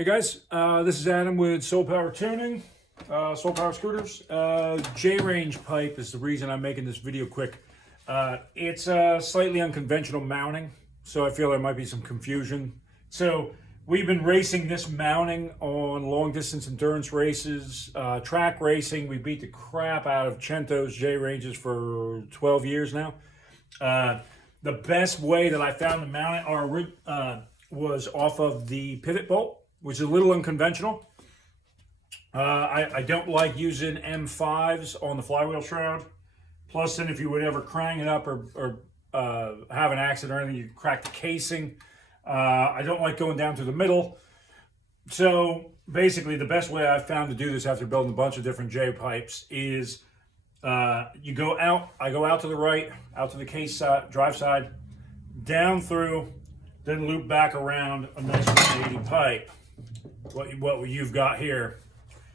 Hey guys, this is Adam with Soul Power Tuning, Soul Power Scooters. J-range pipe is the reason I'm making this video quick. It's slightly unconventional mounting, so I feel there might be some confusion. So we've been racing this mounting on long distance endurance races, track racing. We beat the crap out of Cento's J-ranges for 12 years now. The best way that I found to mount it was off of the pivot bolt, which is a little unconventional. I don't like using M5s on the flywheel shroud. Plus, then if you would ever crank it up or have an accident or anything, you crack the casing. I don't like going down to the middle. So basically, the best way I've found to do this after building a bunch of different J pipes is you go out. I go out to the right, out to the case side, drive side, down through, then loop back around a nice 180 pipe. What you've got here.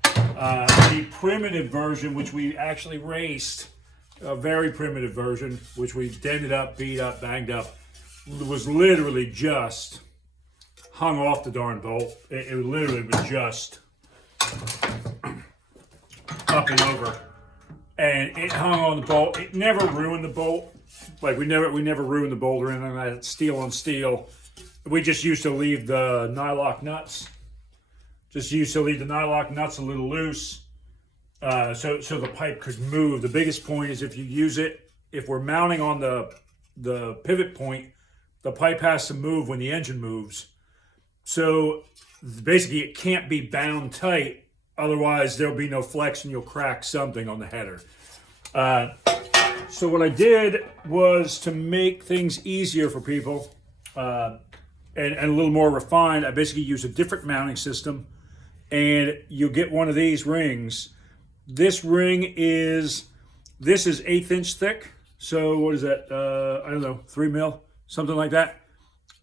The primitive version, which we actually raced, a very primitive version, which we dented up, beat up, banged up, was literally just hung off the darn bolt. It literally was just up and over. And it hung on the bolt. It never ruined the bolt. Like we never ruined the bolt or anything like that. Steel on steel. We just used to leave the nylock nuts. Just used to leave the nylock nuts a little loose, so the pipe could move. The biggest point is if you use it, if we're mounting on the pivot point, the pipe has to move when the engine moves. So basically it can't be bound tight, otherwise there'll be no flex and you'll crack something on the header. So what I did was to make things easier for people and a little more refined, I basically use a different mounting system. And you get one of these rings. This ring is 1/8 inch thick. So what is that? I don't know, 3 mil, something like that.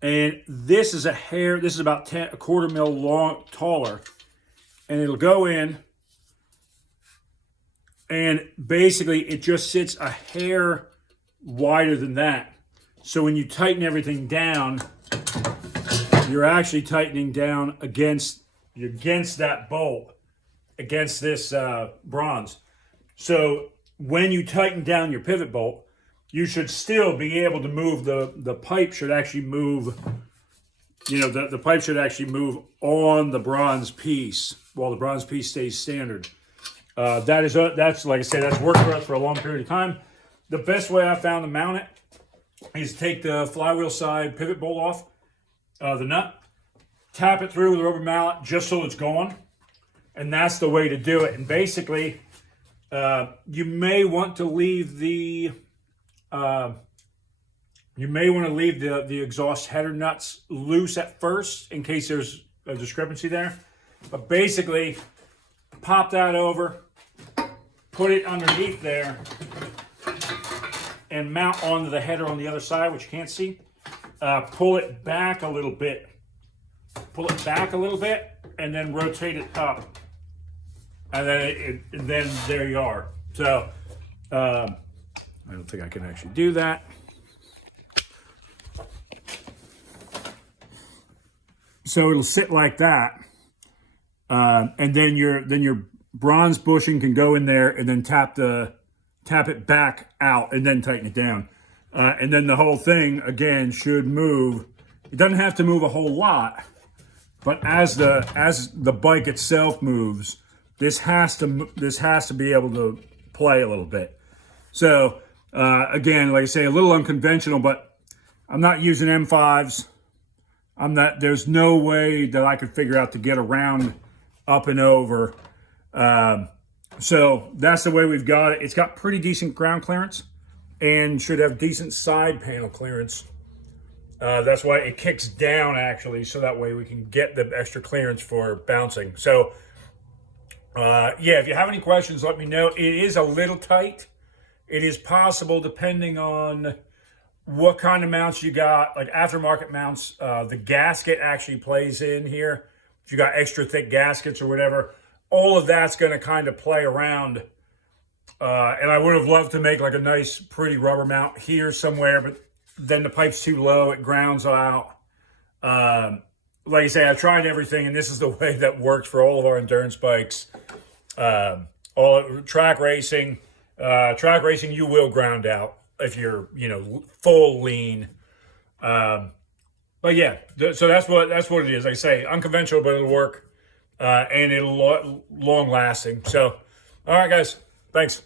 And this is this is about a quarter mil long, taller. And it'll go in. And basically it just sits a hair wider than that. So when you tighten everything down, you're actually tightening down against that bolt, against this bronze. So when you tighten down your pivot bolt, you should still be able to move the pipe should actually move, the pipe should actually move on the bronze piece while the bronze piece stays standard. That's like I say, that's worked for us for a long period of time. The best way I found to mount it is take the flywheel side pivot bolt off, the nut, tap it through with a rubber mallet just so it's gone, and that's the way to do it. And basically, you may want to leave the exhaust header nuts loose at first in case there's a discrepancy there. But basically, pop that over, put it underneath there, and mount onto the header on the other side, which you can't see. Pull it back a little bit. And then rotate it up, and then there you are. So I don't think I can actually do that. So it'll sit like that, and then your bronze bushing can go in there, and then tap it back out, and then tighten it down, and then the whole thing again should move. It doesn't have to move a whole lot. But as the bike itself moves, this has to be able to play a little bit. So again, like I say, a little unconventional, but I'm not using M5s. There's no way that I could figure out to get around up and over. So that's the way we've got it. It's got pretty decent ground clearance and should have decent side panel clearance. That's why it kicks down actually, so that way we can get the extra clearance for bouncing. So yeah, if you have any questions, let me know. It is a little tight. It is possible, depending on what kind of mounts you got, like aftermarket mounts, the gasket actually plays in here. If you got extra thick gaskets or whatever, all of that's going to kind of play around. And I would have loved to make like a nice, pretty rubber mount here somewhere, but then the pipe's too low, it grounds out. like I say, I've tried everything, and this is the way that works for all of our endurance bikes. All track racing, you will ground out if you're, full lean. But yeah, so that's what it is. Like I say, unconventional, but it'll work, and it'll long lasting. So, all right, guys, thanks.